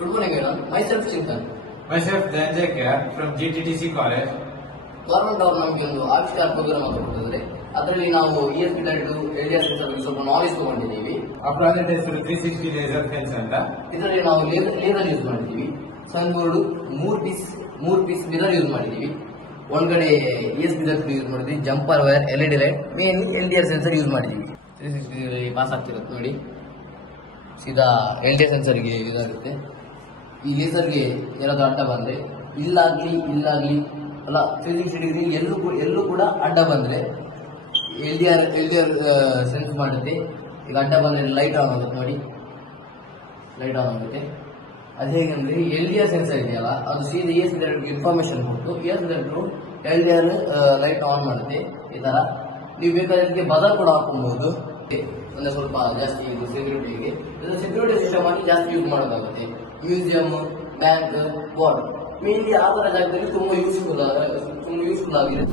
Good morning, everyone. Myself Chintan. Myself Dhananjay Kar from GTTC College. Government ಅವರು ನಮಗೆ ಒಂದು ಆವಿಷ್ಕಾರ ಪ್ರೋಗ್ರಾಮ್ ಅಂತ ಕೊಟ್ಟಿದ್ದಾರೆ. ಅದರಲ್ಲಿ ನಾವು ESP ಡೈರೆಕ್ಟ್ LDR ಸೆನ್ಸರ್ ಬಗ್ಗೆ ಸ್ವಲ್ಪ ನಾಲೆಜ್ ತಗೊಂಡಿದ್ದೀವಿ. ಆ ಪ್ರಾಜೆಕ್ಟ್ ಹೆಸರು 360 ಲೇಸರ್ ಸೆನ್ಸ್ ಅಂತ. ಇದರಲ್ಲಿ ನಾವು ಲೇಸರ್ ಯೂಸ್ ಮಾಡಿದ್ದೀವಿ. ಸನ್ ಬೋರ್ಡ್ ಮೂರು ಪೀಸ್ ಮಿರರ್ ಯೂಸ್ ಮಾಡಿದ್ದೀವಿ. ಒಂದ್ಗಡೆ ESP ಡೈರೆಕ್ಟ್ ಯೂಸ್ ಮಾಡಿದ್ವಿ, jumper wire, LED light, main LDR sensor use ಮಾಡಿದ್ದೀವಿ. 360 ಪಾಸ್ ಆಗ್ತಿರುತ್ತೆ ನೋಡಿ. ಸೀದಾ LDR ಸೆನ್ಸರ್ಗೆ ಇದಾಗುತ್ತೆ. ಈ ಲೇಸರ್ಗೆ ಏನಾದರೂ ಅಡ್ಡ ಬಂದರೆ ಇಲ್ಲಾಗ್ಲಿ ಅಲ್ಲ 360 ಡಿಗ್ರಿ ಎಲ್ಲೂ ಕೂಡ ಅಡ್ಡ ಬಂದರೆ LDR ಸೆನ್ಸ್ ಮಾಡುತ್ತೆ. ಈಗ ಅಡ್ಡ ಬಂದರೆ ಲೈಟ್ ಆನ್ ಆಗುತ್ತೆ ನೋಡಿ, ಲೈಟ್ ಆನ್ ಆಗುತ್ತೆ. ಅದು ಹೇಗೆಂದರೆ LDR ಸೆನ್ಸರ್ ಇದೆಯಲ್ಲ, ಅದು ಸೀದಾ ESP ಡೈರೆಕ್ಟ್ಗೆ ಇನ್ಫಾರ್ಮೇಶನ್ ಕೊಟ್ಟು ESP director LDR light on ಮಾಡುತ್ತೆ. ಈ ಥರ ನೀವು ಬೇಕಾದ್ರೆ ಬದಲ್ ಕೂಡ ಹಾಕೊಬಹುದು. ಅಂದರೆ ಸ್ವಲ್ಪ ಜಾಸ್ತಿ ಸೆಕ್ಯೂರಿಟಿಗೆ ಇದು ಸೆಕ್ಯೂರಿಟಿ ಸಿಸ್ಟಮ್ ಆಗಿ ಜಾಸ್ತಿ ಯೂಸ್ ಮಾಡೋದಾಗುತ್ತೆ. ಮ್ಯೂಸಿಯಂ, ಬ್ಯಾಂಕ್, ವಾರ್ಡ್ ಮೇನ್ಲಿ ಆ ಥರ ಜಾಗದಲ್ಲಿ ತುಂಬ ಯೂಸ್ಫುಲ್ ಆಗಿದೆ.